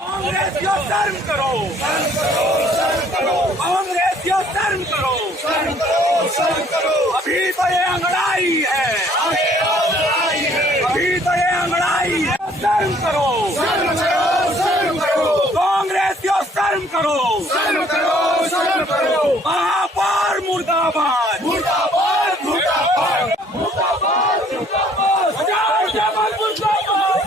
कांग्रेसियों शर्म करो, कांग्रेसियों शर्म करो, अभी तो ये अंगड़ाई है, अभी तो ये अंगड़ाई है। शर्म करो, कांग्रेसियों शर्म करो, महापौर मुर्दाबाद, मुर्दाबाद, मुर्दाबाद, मुर्दाबाद, मुर्दाबाद, मुर्दाबाद,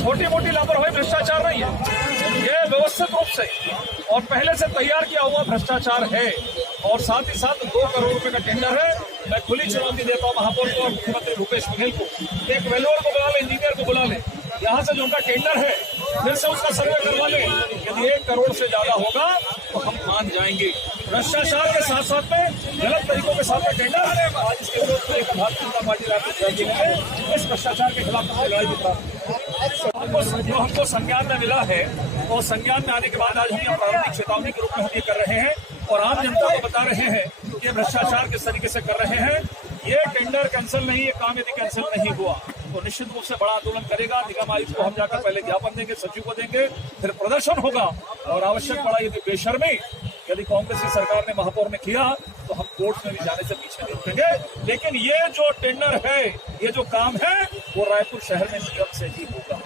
छोटी मोटी लापरवाही भ्रष्टाचार नहीं है, ये व्यवस्थित रूप से और पहले से तैयार किया हुआ भ्रष्टाचार है। और साथ ही साथ 2 करोड़ रुपए का टेंडर है। मैं खुली चुनौती देता हूँ महापौर को और मुख्यमंत्री भूपेश बघेल को, एक वेल्लोर को बुला ले, इंजीनियर को बुला ले, यहाँ से जो उनका टेंडर है फिर से उसका सर्वे करवा ले। यदि 1 करोड़ से ज्यादा होगा तो हम मान जाएंगे। भ्रष्टाचार के साथ साथ में गलत तरीकों के साथ में टेंडर है। आज इसके विरोध में एक भारतीय जनता पार्टी राष्ट्रीय इस भ्रष्टाचार के खिलाफ लड़ाई दिखा जो हमको संज्ञान में मिला है और संज्ञान में आने के बाद आज हम प्रारंभिक चेतावनी के रूप में हम ये कर रहे हैं और आम जनता को बता रहे हैं कि ये भ्रष्टाचार किस तरीके से कर रहे हैं। ये टेंडर कैंसिल नहीं, ये काम यदि कैंसिल नहीं हुआ तो निश्चित रूप से बड़ा आंदोलन करेगा। निगम आयुक्त को हम जाकर पहले ज्ञापन देंगे, सचिव को देंगे, फिर प्रदर्शन होगा और आवश्यक पड़ा यदि बेशर्मी यदि कांग्रेस की सरकार ने महापौर ने किया तो हम कोर्ट में भी जाने से पीछे नहीं हटेंगे। लेकिन ये जो टेंडर है, ये जो काम है वो रायपुर शहर में निगम से ही होगा।